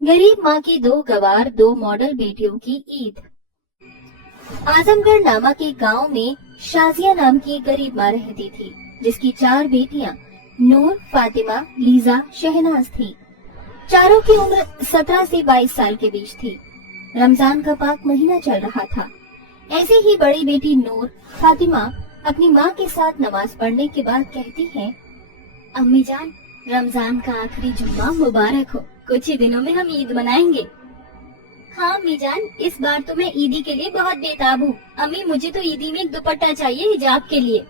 गरीब माँ की दो गवार दो मॉडल बेटियों की ईद। आजमगढ़ नामक एक गांव में शाजिया नाम की एक गरीब माँ रहती थी, जिसकी 4 बेटियां नूर, फातिमा, लीजा, शहनाज थी। चारों की उम्र 17 से 22 साल के बीच थी। रमजान का पाक महीना चल रहा था। ऐसे ही बड़ी बेटी नूर, फातिमा अपनी माँ के साथ नमाज पढ़ने के बाद कहती है, अम्मी जान, रमजान का आखिरी जुम्मा मुबारक हो। कुछ ही दिनों में हम ईद मनाएंगे। हाँ अम्मी जान, इस बार तो मैं ईदी के लिए बहुत बेताब हूँ। अम्मी, मुझे तो ईदी में एक दुपट्टा चाहिए हिजाब के लिए।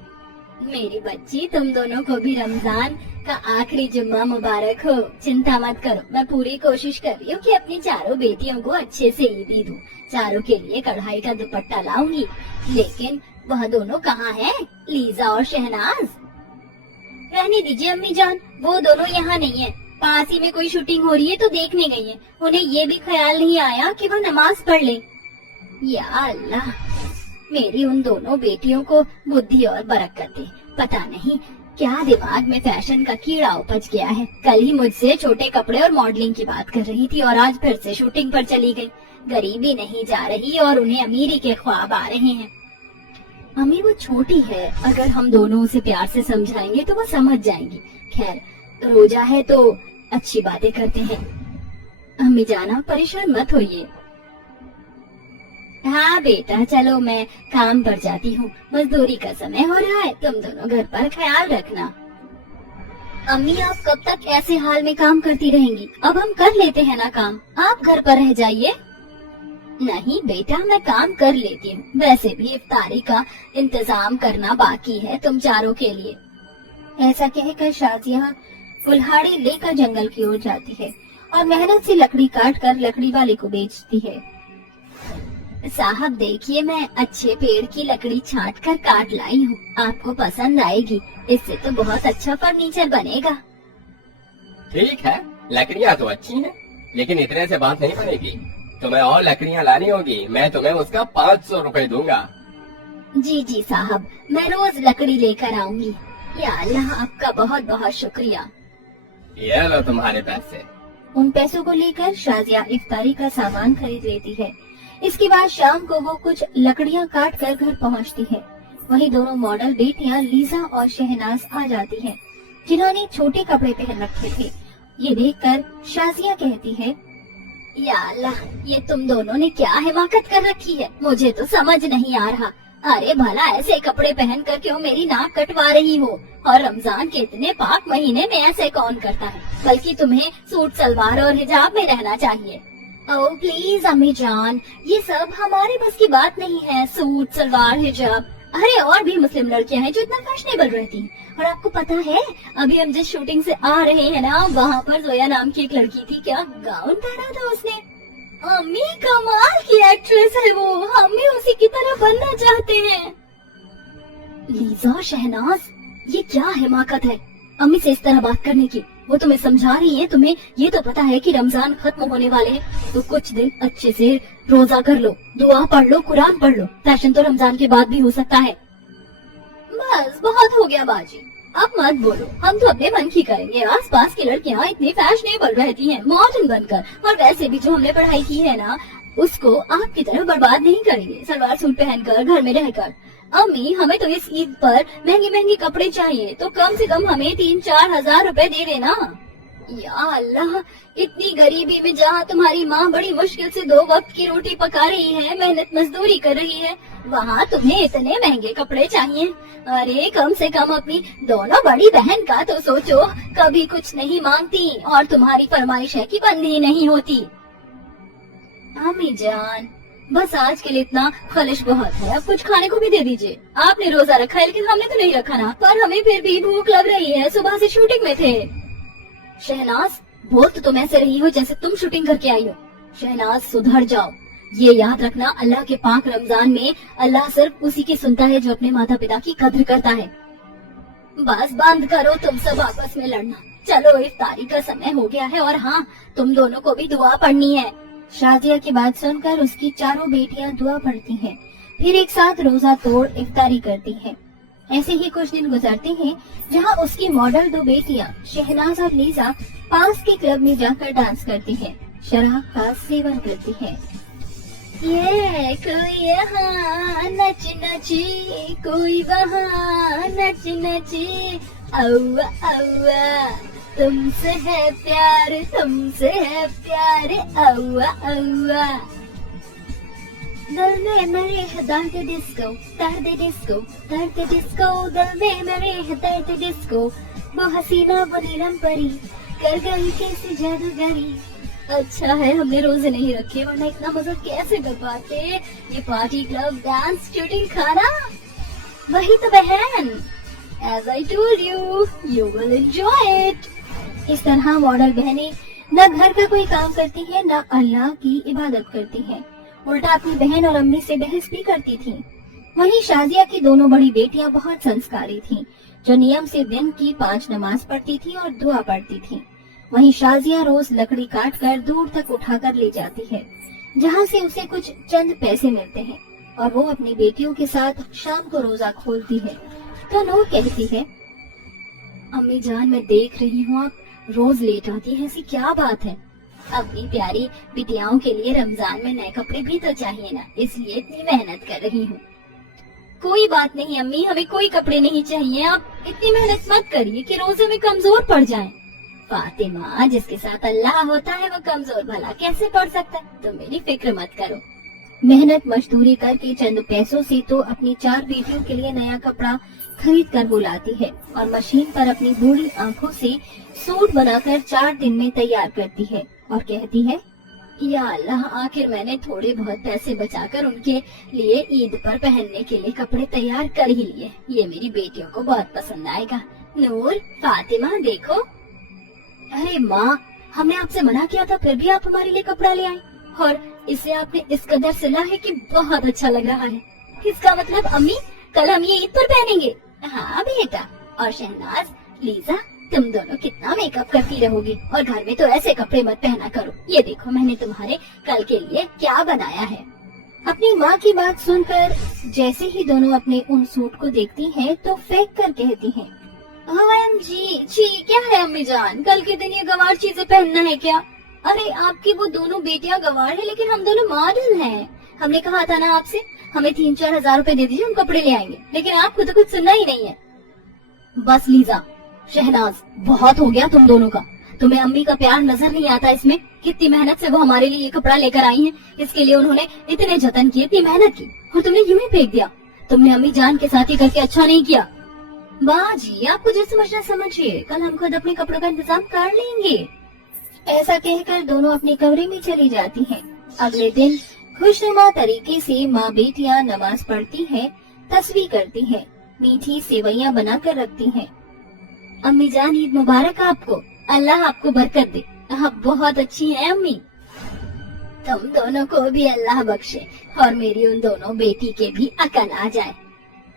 मेरी बच्ची, तुम दोनों को भी रमजान का आखिरी जुम्मा मुबारक हो। चिंता मत करो, मैं पूरी कोशिश कर रही हूँ कि अपनी चारों बेटियों को अच्छे से ईदी दूँ। चारों के लिए कढ़ाई का दुपट्टा लाऊंगी। लेकिन वह दोनों कहाँ हैं, लीजा और शहनाज? रहने दीजिए अम्मी जान, वो दोनों यहाँ नहीं है। पास ही में कोई शूटिंग हो रही है तो देखने गई है। उन्हें ये भी ख्याल नहीं आया कि वो नमाज पढ़ ले। या अल्लाह, मेरी उन दोनों बेटियों को बुद्धि और बरकत दे। पता नहीं क्या दिमाग में फैशन का कीड़ा उपज गया है। कल ही मुझसे छोटे कपड़े और मॉडलिंग की बात कर रही थी और आज फिर से शूटिंग पर चली गई। गरीबी नहीं जा रही और उन्हें अमीरी के ख्वाब आ रहे हैं। अम्मी, वो छोटी है, अगर हम दोनों उसे प्यार से समझाएंगे तो वो समझ जाएंगी। खैर, रोजा है तो अच्छी बातें करते हैं। अम्मी जाना, परेशान मत होइए। हाँ बेटा, चलो मैं काम पर जाती हूँ। मजदूरी का समय हो रहा है, तुम दोनों घर पर ख्याल रखना। अम्मी, आप कब तक ऐसे हाल में काम करती रहेंगी? अब हम कर लेते हैं ना काम, आप घर पर रह जाइए। नहीं बेटा, मैं काम कर लेती हूँ। वैसे भी इफ्तारी का इंतजाम करना बाकी है तुम चारों के लिए। ऐसा कहकर शाजिया कुल्हाड़ी लेकर जंगल की ओर जाती है और मेहनत से लकड़ी काट कर लकड़ी वाले को बेचती है। साहब देखिए, मैं अच्छे पेड़ की लकड़ी छांट कर काट लाई हूँ। आपको पसंद आएगी। इससे तो बहुत अच्छा फर्नीचर बनेगा। ठीक है, लकड़ियाँ तो अच्छी हैं, लेकिन इतने से बात नहीं बनेगी। तुम्हें और लकड़ियाँ लानी होगी। मैं तुम्हें उसका 500 रुपए दूंगा। जी जी साहब, मैं रोज लकड़ी लेकर आऊंगी। या अल्लाह, आपका बहुत बहुत शुक्रिया। ये लो तुम्हारे पैसे। उन पैसों को लेकर शाजिया इफ्तारी का सामान खरीद लेती है। इसके बाद शाम को वो कुछ लकड़ियां काट कर घर पहुंचती है। वहीं दोनों मॉडल बेटियां लीजा और शहनाज आ जाती हैं, जिन्होंने छोटे कपड़े पहन रखे थे। ये देखकर शाजिया कहती है, या अल्लाह, ये तुम दोनों ने क्या हिमाकत कर रखी है, मुझे तो समझ नहीं आ रहा। अरे भला ऐसे कपड़े पहन कर क्यों मेरी नाक कटवा रही हो? और रमजान के इतने पाक महीने में ऐसे कौन करता है? बल्कि तुम्हें सूट सलवार और हिजाब में रहना चाहिए। ओह प्लीज अम्मी जान, ये सब हमारे बस की बात नहीं है। सूट सलवार हिजाब, अरे और भी मुस्लिम लड़कियां हैं जो इतना फैशनेबल रहती हैं। और आपको पता है, अभी हम जिस शूटिंग से आ रहे हैं ना, वहाँ पर जोया नाम की एक लड़की थी, क्या गाउन पहना था उसने। अम्मी, कमाल की एक्ट्रेस है वो, हम भी उसी की तरह बनना चाहते हैं। लीजा, शहनाज, ये क्या हिमाकत है अम्मी से इस तरह बात करने की? वो तुम्हें समझा रही है। तुम्हें ये तो पता है कि रमजान खत्म होने वाले हैं, तो कुछ दिन अच्छे से रोजा कर लो, दुआ पढ़ लो, कुरान पढ़ लो। फैशन तो रमजान के बाद भी हो सकता है। बस बहुत हो गया बाजी, अब मत बोलो। हम तो अपने मन की करेंगे। आस पास की लड़कियाँ इतनी फैशनेबल रहती हैं, मॉडर्न बनकर। और वैसे भी जो हमने पढ़ाई की है ना, उसको आपकी तरह बर्बाद नहीं करेंगे सलवार सूट पहनकर घर में रहकर। अम्मी, हमें तो इस ईद पर महंगे महंगे कपड़े चाहिए, तो कम से कम हमें 3-4 हजार रुपए दे देना। या अल्लाह, इतनी गरीबी में जहाँ तुम्हारी माँ बड़ी मुश्किल से 2 वक्त की रोटी पका रही है, मेहनत मजदूरी कर रही है, वहाँ तुम्हें इतने महंगे कपड़े चाहिए? अरे कम से कम अपनी दोनों बड़ी बहन का तो सोचो। कभी कुछ नहीं मांगती और तुम्हारी फरमाइश है कि बंदी नहीं होती। अम्मी जान, बस आज के लिए इतना खलिश बहुत है। अब कुछ खाने को भी दे दीजिए। आपने रोजा रखा है, लेकिन हमने तो नहीं रखा ना। पर हमें फिर भी भूख लग रही है, सुबह से शूटिंग में थे। शहनाज, बोल तो तुम ऐसे रही हो जैसे तुम शूटिंग करके आई हो। शहनाज, सुधर जाओ। ये याद रखना, अल्लाह के पाक रमजान में अल्लाह सिर्फ उसी की सुनता है जो अपने माता पिता की कद्र करता है। बस बंद करो तुम सब आपस में लड़ना। चलो, इफ्तारी का समय हो गया है और हाँ, तुम दोनों को भी दुआ पढ़नी है। शाजिया की बात सुनकर उसकी चारों बेटियां दुआ पढ़ती हैं, फिर एक साथ रोजा तोड़ इफ्तारी करती हैं। ऐसे ही कुछ दिन गुजरते हैं, जहां उसकी मॉडल 2 बेटियां शहनाज और लीजा पास के क्लब में जाकर डांस करती हैं। शराब का सेवन करती है। ये कोई यहाँ नच नची, कोई वहाँ नच नची, औवा औवा तुमसे है प्यार, तुमसे है प्यार, औवा औवा। दिल में मेरे है दर्द डिस्को, दर्द डिस्को, दर्द डिस्को, दिल में मेरे है दर्द डिस्को, वो हसीना वो नीलम परी, कर गई कैसी जादूगरी। अच्छा है हमने रोजे नहीं रखे, वरना इतना मजा कैसे कर पाते। ये पार्टी क्लब डांस शूटिंग खाना, वही तो बहन। As I told you, you will enjoy it. इस तरह मॉडल बहनें न घर का कोई काम करती है, न अल्लाह की इबादत करती है, उल्टा अपनी बहन और अम्मी से बहस भी करती थी। वहीं शाजिया की दोनों बड़ी बेटियां बहुत संस्कारी थीं, जो नियम से दिन की 5 नमाज पढ़ती थी और दुआ पढ़ती थी। वहीं शाजिया रोज लकड़ी काट कर दूर तक उठाकर ले जाती है, जहाँ से उसे कुछ चंद पैसे मिलते हैं, और वो अपनी बेटियों के साथ शाम को रोजा खोलती है। तो नूर कहती है, अम्मी जान मैं देख रही हूँ आप रोज लेट आती है, ऐसी क्या बात है? अपनी प्यारी बिटियाओं के लिए रमजान में नए कपड़े भी तो चाहिए ना, इसलिए इतनी मेहनत कर रही हूँ। कोई बात नहीं अम्मी, हमें कोई कपड़े नहीं चाहिए, आप इतनी मेहनत मत करिए कि रोजे में कमजोर पड़ जाएं। फातिमा, जिसके साथ अल्लाह होता है वो कमजोर भला कैसे पड़ सकता है? तुम मेरी फिक्र मत करो। मेहनत मजदूरी करके चंद पैसों से तो अपनी 4 बेटियों के लिए नया कपड़ा खरीद कर वो लाती है, और मशीन पर अपनी बूढ़ी आंखों से सूट बनाकर 4 दिन में तैयार करती है, और कहती है, या अल्लाह, आखिर मैंने थोड़े बहुत पैसे बचाकर उनके लिए ईद पर पहनने के लिए कपड़े तैयार कर ही लिए। ये मेरी बेटियों को बहुत पसंद आएगा। नूर, फातिमा देखो। अरे माँ, हमने आपसे मना किया था, फिर भी आप हमारे लिए कपड़ा ले आए, और इसे आपने इस कदर सिला है कि बहुत अच्छा लग रहा है। इसका मतलब अम्मी कल हम ये ईद पर पहनेंगे। हाँ बेटा, और शहनाज, लीजा, तुम दोनों कितना मेकअप करती रहोगी, और घर में तो ऐसे कपड़े मत पहना करो। ये देखो मैंने तुम्हारे कल के लिए क्या बनाया है। अपनी माँ की बात सुनकर जैसे ही दोनों अपने उन सूट को देखती हैं, तो फेंक कर कहती हैं, OMG, छी क्या है अम्मी जान, कल के दिन ये गंवार चीजें पहनना है क्या? अरे आपकी वो दोनों बेटियां गंवार है, लेकिन हम दोनों मॉडल हैं। हमने कहा था ना आपसे, हमें 3-4 हजार रुपए दे दीजिए, हम कपड़े ले आएंगे, लेकिन आपको तो कुछ सुनना ही नहीं है। बस लीजा, शहनाज, बहुत हो गया तुम दोनों का। तुम्हें अम्मी का प्यार नजर नहीं आता इसमें? कितनी मेहनत से वो हमारे लिए ये कपड़ा लेकर आई हैं, इसके लिए उन्होंने इतने जतन किए, इतनी मेहनत की, और तुमने यूं ही फेंक दिया। तुमने अम्मी जान के साथ ही करके अच्छा नहीं किया। बाजी, आपको जो समझना समझिए, कल हम खुद अपने कपड़ों का इंतजाम कर लेंगे। ऐसा कहकर दोनों अपने कमरे में चली जाती हैं। अगले दिन खुशनुमा तरीके से माँ बेटियां नमाज पढ़ती हैं, तस्बीह करती हैं, मीठी सेवइयां बनाकर रखती हैं। अम्मी जान, ईद मुबारक आपको, अल्लाह आपको बरकत दे, आप बहुत अच्छी हैं अम्मी। तुम दोनों को भी अल्लाह बख्शे, और मेरी उन दोनों बेटी के भी अकल आ जाए।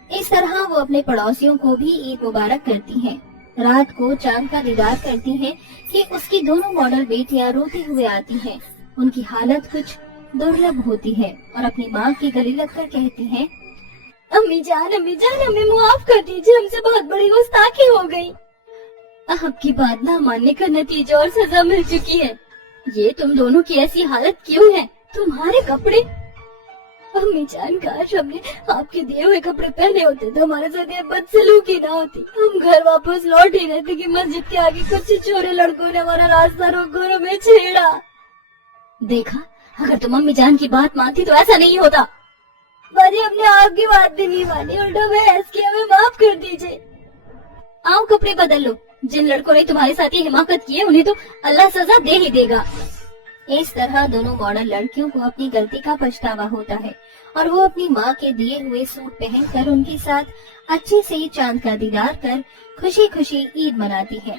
इस तरह वो अपने पड़ोसियों को भी ईद मुबारक करती हैं। रात को चांद का दीदार करती हैं कि उसकी दोनों मॉडल बेटियां रोते हुए आती हैं। उनकी हालत कुछ दुर्लभ होती है, और अपनी माँ की गले लगकर कहती हैं, अम्मी जान, हमें माफ कर दीजिए, हमसे बहुत बड़ी गुस्ताखी हो गई। आपकी बात ना मानने का नतीजा और सजा मिल चुकी है। ये तुम दोनों की ऐसी हालत क्यों है? तुम्हारे कपड़े। अम्मी जान, काश हमने आपके दिए हुए कपड़े पहने होते तो हमारे साथ ये बदसलूकी ना होती। हम घर वापस लौट ही रहते कि मस्जिद के आगे कुछ छोरे लड़कों ने हमारा रास्ता रोककर हमें छेड़ा। देखा, अगर तुम अम्मी जान की बात मानती तो ऐसा नहीं होता। बाजी, हमने आपकी बात भी नहीं मानी, उल्टा बहस की, हमें माफ कर दीजिए। आओ कपड़े बदल लो, जिन लड़कों ने तुम्हारे साथ ये हिमाकत की है उन्हें तो अल्लाह सजा दे ही देगा। इस तरह दोनों मॉडल लड़कियों को अपनी गलती का पछतावा होता है, और वो अपनी माँ के दिए हुए सूट पहनकर उनके साथ अच्छे से चांद का दीदार कर खुशी खुशी ईद मनाती है।